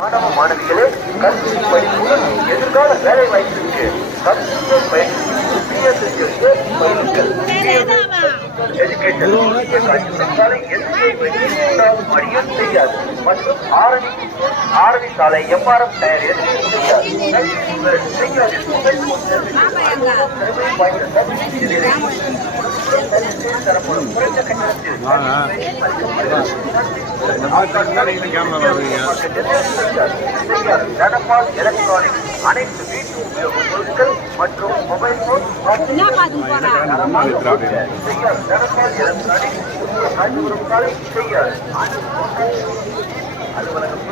மாணவ மாணவிகளே, கல்வி படிப்புடன் எதிர்கால வேலை வாய்ப்பிற்கு கம்ப்யூட்டர் பயிற்சி செய்யாது மற்றும் ஆரணி சாலை எம்ஆர்எம் டயர் தரப்படும் குறைந்த கட்டணத்தில் நடப்பால் எலக்ட்ரானிக்ஸ் அனைத்து வீட்டு உபயோக பொருட்கள் மற்றும் மொபைல் போன் நடப்பால் எலக்ட்ரானிக்ஸ் காஞ்சிபுரம் சாலை செய்யாது அலுவலகம்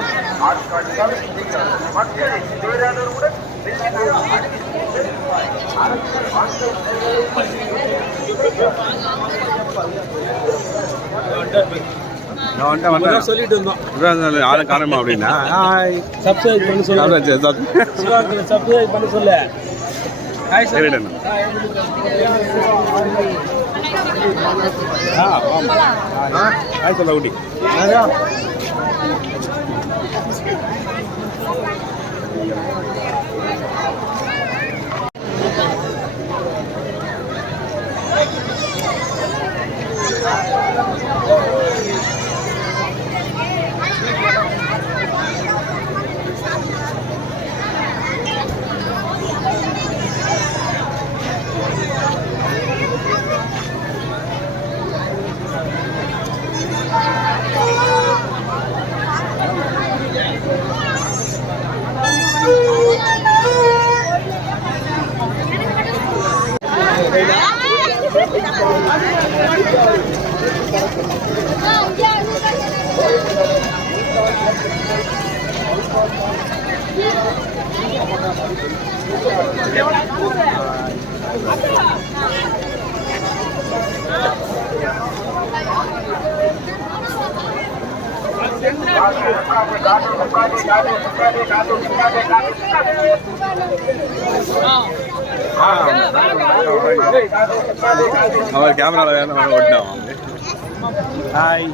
ஆற்காடு சாலை செய்யாது மக்களை பேராளருடன் சொல்லிட்டு இருந்தோம் ஆளும் காரணமா அப்படின்னா சப்ஸ்கிரைப் பண்ண சொல்ல சொல்ல ஊட்டி அவர் கேமரால வேணும் ஓட்டினான் ஹாய்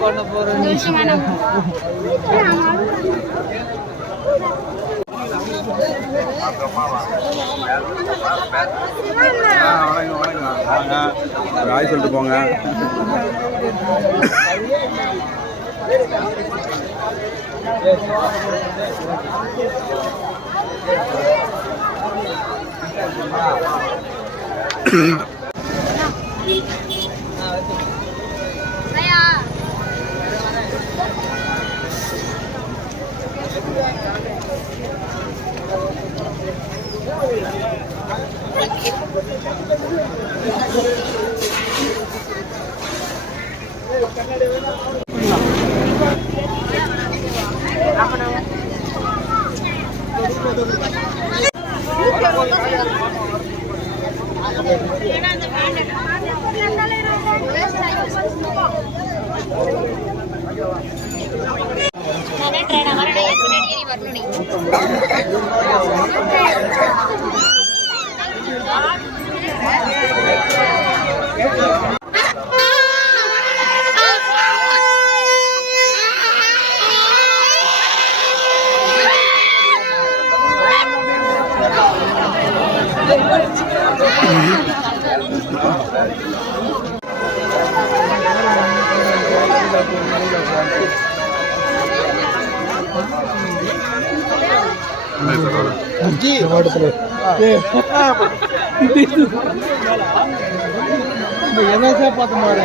பண்ண போறேன் ராய் சொல்லிட்டு போங்க என்ன பார்த்து மாறு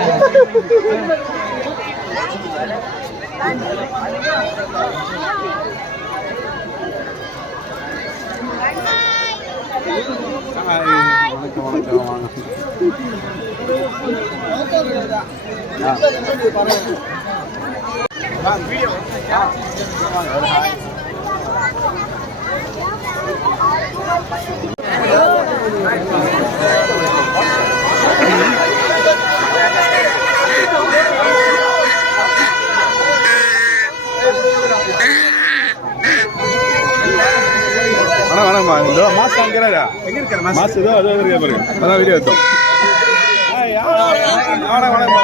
வணக்கம்மா. இதோ மாசு வாங்கிறாரா? எங்க இருக்காரு மாசு? இதோ அதோ இருக்க பாருங்க. அதான் வீடியோ எடுத்தோம். வணக்கம்மா.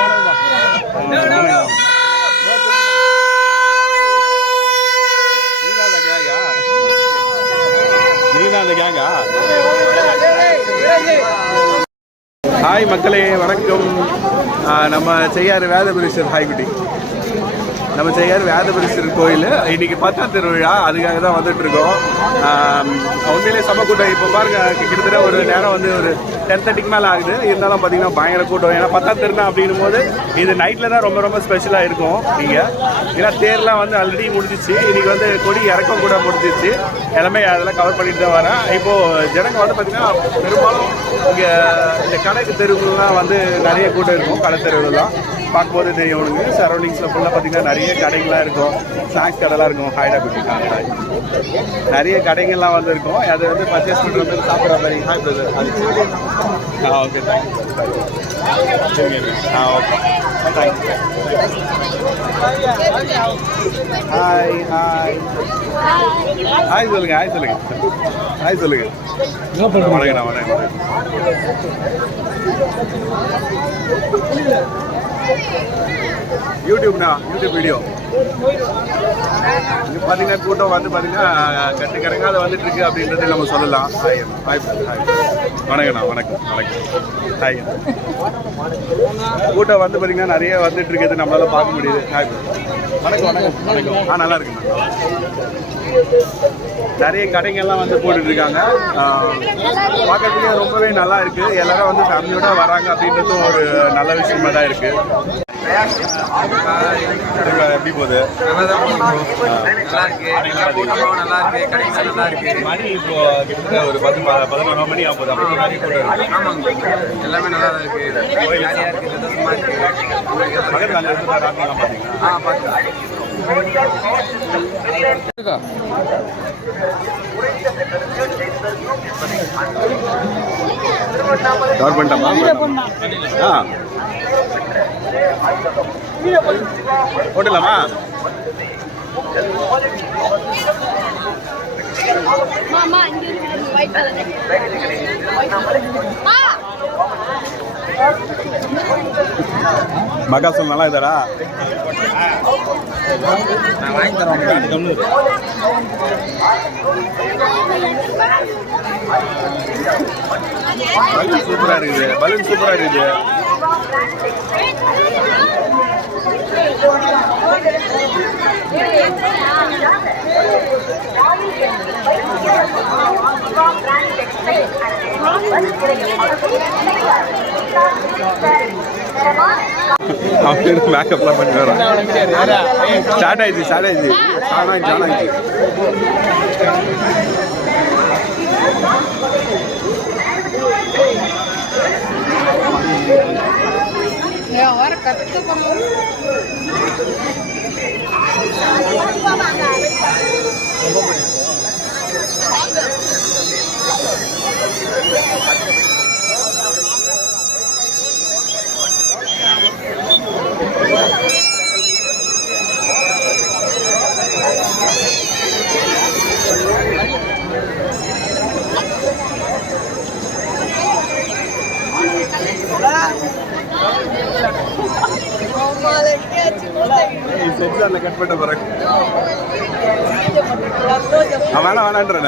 ஹாய் மக்களே, வணக்கம். நம்ம செய்யாறு வேதபுரீஸ்வரர் ஹாய்குட்டி. நம்ம செய்யாறு வேதபுரீஸ்வரர் கோயில் இன்னைக்கு 10ஆம் திருவிழா, அதுக்காக தான் வந்துட்டு இருக்கோம். உண்மையிலே சம கூட்டம். இப்போ பாருங்க, கிட்டத்தட்ட ஒரு நேரம் வந்து ஒரு 10:30க்கு மேலே ஆகுது. இருந்தாலும் பார்த்தீங்கன்னா பயங்கர கூட்டம். ஏன்னா 10ஆம் திருநாள் அப்படின்னும் போது இது நைட்டில் தான் ரொம்ப ரொம்ப ஸ்பெஷலாக இருக்கும் இங்கே. ஏன்னா தேர்லாம் வந்து ஆல்ரெடி முடிஞ்சிச்சு. இன்னைக்கு வந்து கொடி இறக்கம் கூட முடிஞ்சிச்சு. எல்லாமே அதெல்லாம் கவர் பண்ணிட்டு தான் வரேன். இப்போது ஜனங்க வந்து பார்த்தீங்கன்னா பெரும்பாலும் இங்கே இந்த கடை தெருவுலாம் வந்து நிறைய கூட்டம் இருக்கும். கடை தெருவுலாம் பார்க்கும்போது தெரியும் உனக்கு. சரௌண்டிங்ஸில் ஃபுல்லாக பார்த்தீங்கன்னா நிறைய கடைகள்லாம் இருக்கும். ஸ்நாக்ஸ் கடைலாம் இருக்கும். ஹாய்டா குட்டி ஹாய். நிறைய கடைகள்லாம் வந்து இருக்கும். அது வந்து பர்ச்சேஸ் பண்ணுற மாதிரி சாப்பிட்ற மாதிரி. Hi brother. Okay, thank you. Okay, thank you. Hi hi hi சொல்லுங்க. ஹாய் சொல்லுங்க. ஹாய் சொல்லுங்க. வணக்கண்ணா. வணக்கம். யூடியூப்ண்ணா, யூடியூப் வீடியோ. இங்கே பார்த்தீங்கன்னா கூட்டம் வந்து பார்த்தீங்கன்னா கட்டுக்கடங்காத வந்துட்டு இருக்கு அப்படின்றது நம்ம சொல்லலாம். Hi hi hi. வணக்கண்ணா. வணக்கம். வணக்கம். ஹாய். கூட்டம் வந்து பார்த்தீங்கன்னா நிறைய வந்துட்டு இருக்குது, நம்மளால பார்க்க முடியுது. ஹாய். வணக்கம். வணக்கம். வணக்கம். நல்லா இருக்குண்ணா. நிறைய கடைங்கள்லாம் வந்து போட்டுட்டு இருக்காங்க. பார்க்கறதுக்கு ரொம்பவே நல்லா இருக்கு. எல்லாரும் வந்து ஃபேமிலியோட வராங்க அப்படின்றதும் ஒரு நல்ல விஷயமா தான் இருக்கு. எப்படி போகுது? மணி இப்போ கிட்டத்தட்ட ஒரு 10-11 மணி ஆகுது. அப்போ நிறைய கூட இருக்கு. எல்லாமே நல்லா தான் இருக்கு. பக்கத்தில் அந்த இடத்துல பார்த்தீங்கன்னா கவர் பண்ணிட்டோமா? போட்டலாமா? மகாசல் நல்லா இதடா. நான் வாங்கி தரேன். பலூன் சூப்பரா இருக்குது. பலூன் சூப்பரா இருக்குது. மேக்கப்லாம் பண்ணி வரோம். ஸ்டார்ட் ஆயிடுச்சு. ஜான் ஆயிடுச்சு. ahora capito como சென்சார்ல கட் பண்ண போறேன். வேணா வேணான்றேன்.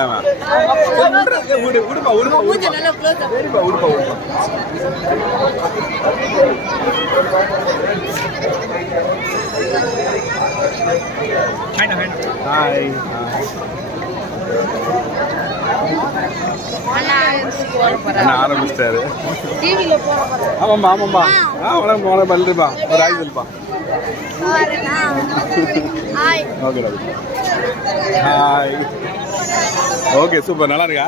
ஹாய். ஆரம்பிச்சிட்டாரு. ஆமாம்மா ஆமாம்மா. உனக்கு உனக்கு பண்ணிருப்பா. ஒரு ஆய் சொல்லுப்பா. Okay hi. Okay super. நல்லா இருக்கா?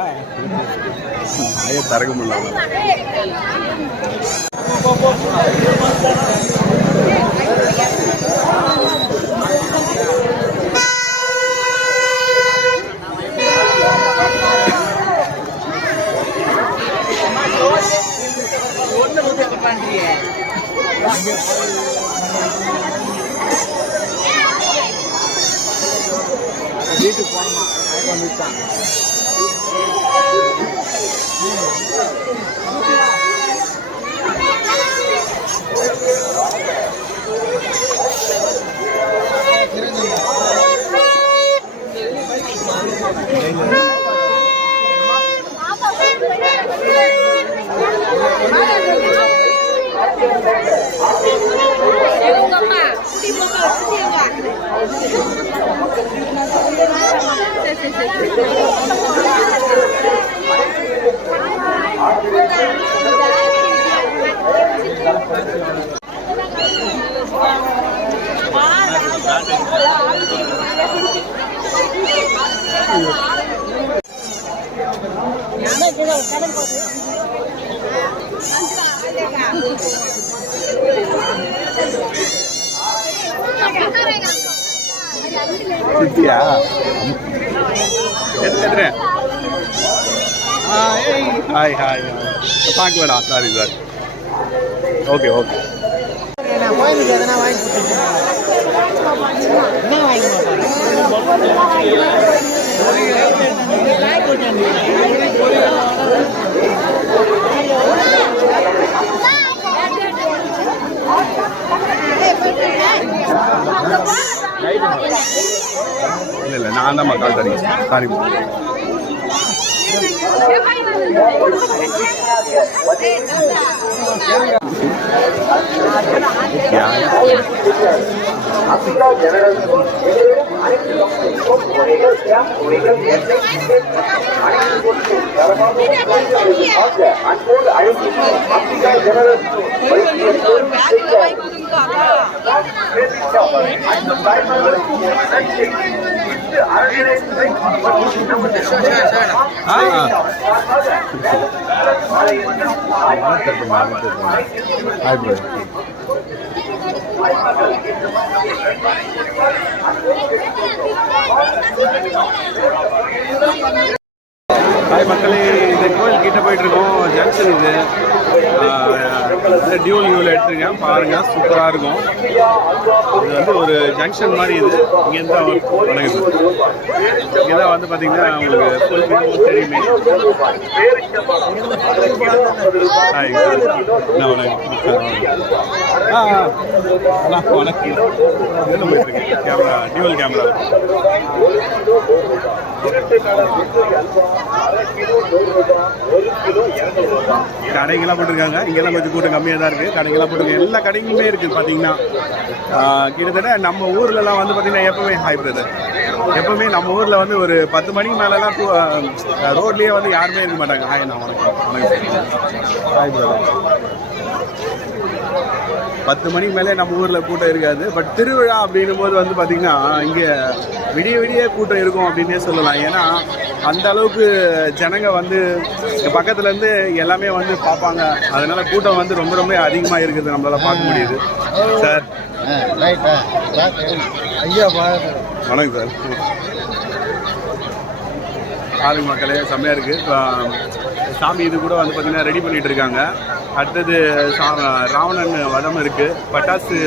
ஐயா தரக்க முடியல. வீட்டுக்கு போகணுமா வந்துட்டான். சித்தியா எத்தனை ஹாய் ஹாய் பார்க்கலடா சாரி சார் ஓகே ஓகே கோயிலுக்கு எதனா வாங்கி என்ன வாங்கி இல்லை நான் தான் கால் தரீங்க சாரி அம்பிகா ஜெனரல் அனைத்து அன்போடு அழைக்கும் Ambika general hi bro hi மக்களே, இந்த கோயில் கிட்ட போயிட்டு இருக்கோம். ஜங்ஷன் இது டியூல் யூவில் எடுத்துருங்க பாருங்க, சூப்பராக இருக்கும். இது வந்து ஒரு ஜங்ஷன் மாதிரி. இது இங்கேருந்து தான் வணங்குது. இங்கே தான் வந்து பார்த்தீங்கன்னா உங்களுக்கு ஃபுல் வியூ தெரியுமே. ஹாய் நான் வணக்கம். வணக்கம். இதில் போயிட்டுருக்கேன் கேமரா, டியூவல் கேமரா. கடைகள்லாம் போட்டிருக்காங்க. இங்கெல்லாம் கொஞ்சம் கூட்டம் கம்மியாக தான் இருக்குது. கடைகள்லாம் போட்டிருக்காங்க. எல்லா கடைகளுமே இருக்குது பார்த்தீங்கன்னா. கிட்டத்தட்ட நம்ம ஊர்லலாம் வந்து பார்த்தீங்கன்னா எப்போவுமே ஹாய் பிரதர், எப்போவுமே நம்ம ஊரில் வந்து ஒரு 10 மணிக்கு மேலெலாம் ரோட்லேயே வந்து யாருமே இருக்க மாட்டாங்க. ஹாய் நான் வணக்கம். Hi brother. 10 மணிக்கு மேலே நம்ம ஊரில் கூட்டம் இருக்காது. பட் திருவிழா அப்படின்னும் போது வந்து பார்த்திங்கன்னா இங்கே விடிய விடிய கூட்டம் இருக்கும் அப்படின்னே சொல்லலாம். ஏன்னா அந்த அளவுக்கு ஜனங்க வந்து பக்கத்துலேருந்து எல்லாமே வந்து பார்ப்பாங்க. அதனால கூட்டம் வந்து ரொம்ப ரொம்ப அதிகமாக இருக்குது, நம்மளால பார்க்க முடியுது. சார் ஐயா வணக்கம் சார். ஆளுங்க மக்களே செம்மையாக இருக்குது. சாமி இது கூட வந்து பார்த்திங்கன்னா ரெடி பண்ணிகிட்டு இருக்காங்க. அடுத்தது ராவணன் வதம் இருக்குது. பட்டாசு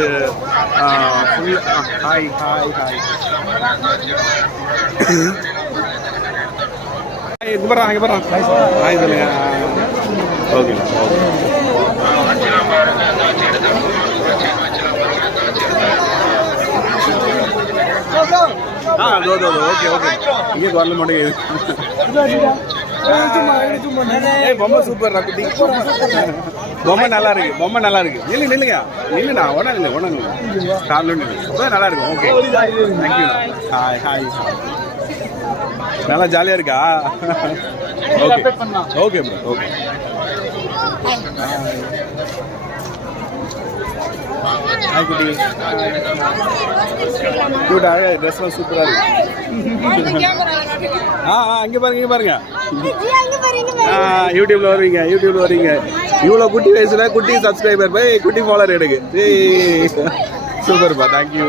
ஃபுல். Hi hi hi. இங்கே போகிறான், இங்கே போகிறான். ஹாய் சொல்லுங்க. ஓகே அதோ ஓகே ஓகே. இங்கே வரல மாட்டேங்குது. பொம்மை சூப்பர் குட்டி. பொம்மை நல்லா இருக்கு, பொம்மை நல்லா இருக்கு. நில்லுங்க நில்லுண்ணா. ஒன்றும் இல்லை காரணம் இல்லை, நல்லா இருக்கும். Okay thank you. Hi hi. நல்லா ஜாலியாக இருக்கா? Okay okay bro okay. Hi குட்டி. குட். ட்ரெஸ்லாம் சூப்பராக இருக்கு. அங்கே பாருங்க, இங்கே பாருங்க. யூடியூப்ல வருவீங்க. இவ்வளோ குட்டி வயசுல குட்டி சப்ஸ்கிரைபர் பை குட்டி ஃபாலோவர் எனக்கு. சூப்பர்ப்பா. தேங்க்யூ.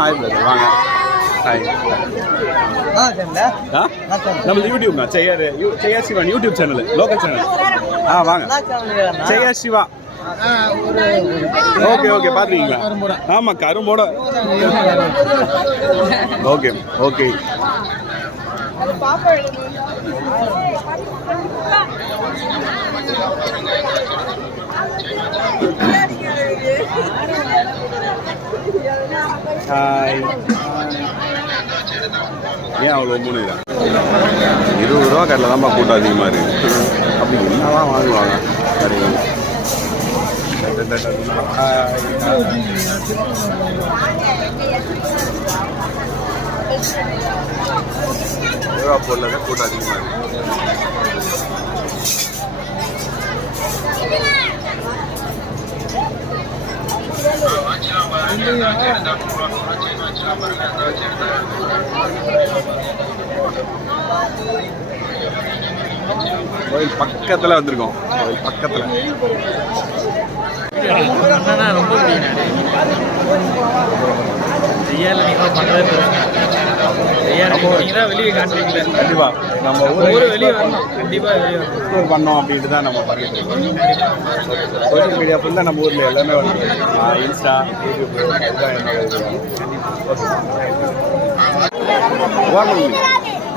ஹாய் பிரதர் வாங்க. ஹாய். நம்ம யூடியூப் செய்யா Sivan YouTube channel, local channel. வாங்க செய்யா சிவா. ஓகே ஓகே பார்த்துருக்கீங்களா? ஆமாம் கரும்போட. Okay okay. ஏன் அவ்வளோ 3 தான்? 20 ரூபா கடையில் தான்ப்பா கூட்டம் அதிகமாக இருக்குது. அப்படி என்னதான் வாங்குவாங்க கடையில்? பொருள் தான் கூட்டம் அதிகமாக இருக்குது. கோயில் பக்கத்தில் வந்திருக்கோம். கோயில் பக்கத்தில் ரொம்ப வெளியே காட்டுறீங்களா? கண்டிப்பாக நம்ம ஊர் வெளியே வரணும். கண்டிப்பாக வெளியே எக்ஸ்ப்ளோர் பண்ணோம் அப்படின்ட்டு தான் நம்ம பண்ணிட்டு இருக்கோம். சோஷியல் மீடியா ஃபுல்லாக நம்ம ஊரில் எல்லாமே வந்து இன்ஸ்டா, யூடியூப் இதுதான் என்னோட.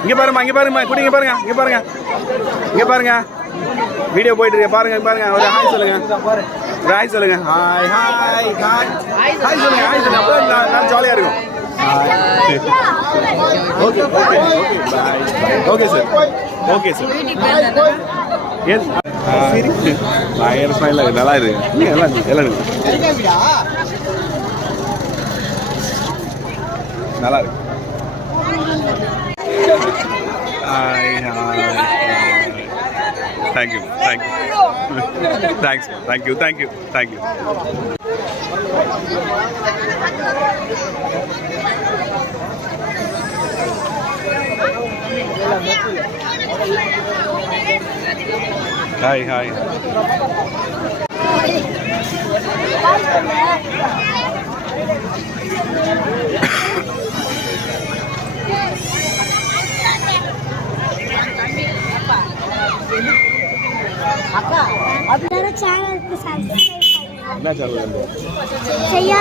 இங்கே பாருமா, இங்கே பாருமா, குடிங்க பாருங்க, இங்கே பாருங்க, இங்கே பாருங்க, வீடியோ போயிட்டு இருக்க பாருங்க, பாருங்க. ஒரு ஹாய் சொல்லுங்க, ஒரு ஹாய் சொல்லுங்க. ஹாய் ஹாய் ஹாய் ஹாய் சொல்லுங்க, ஹாய் சொல்லுங்க. அப்போ நான் ஜாலியாக இருக்கும். Okay okay okay bye. Okay sir, okay sir. ஏன் சரி பயங்கர ஸ்மைல் ஆகுது, நல்லா இருக்கு. எல்லாம் எல்லாம் நல்லா இருக்கு. Thank you, thank you. Thanks, thank you, thank you, thank you. Hi, hi. என்ன சேனல்? ஷியா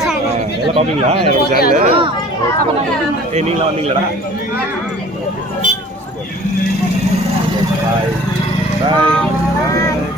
சேனல். எல்லாம் பார்ப்பீங்களா என்னோட சேனல்? நீங்களா வந்தீங்களாடா? பாய் பாய்.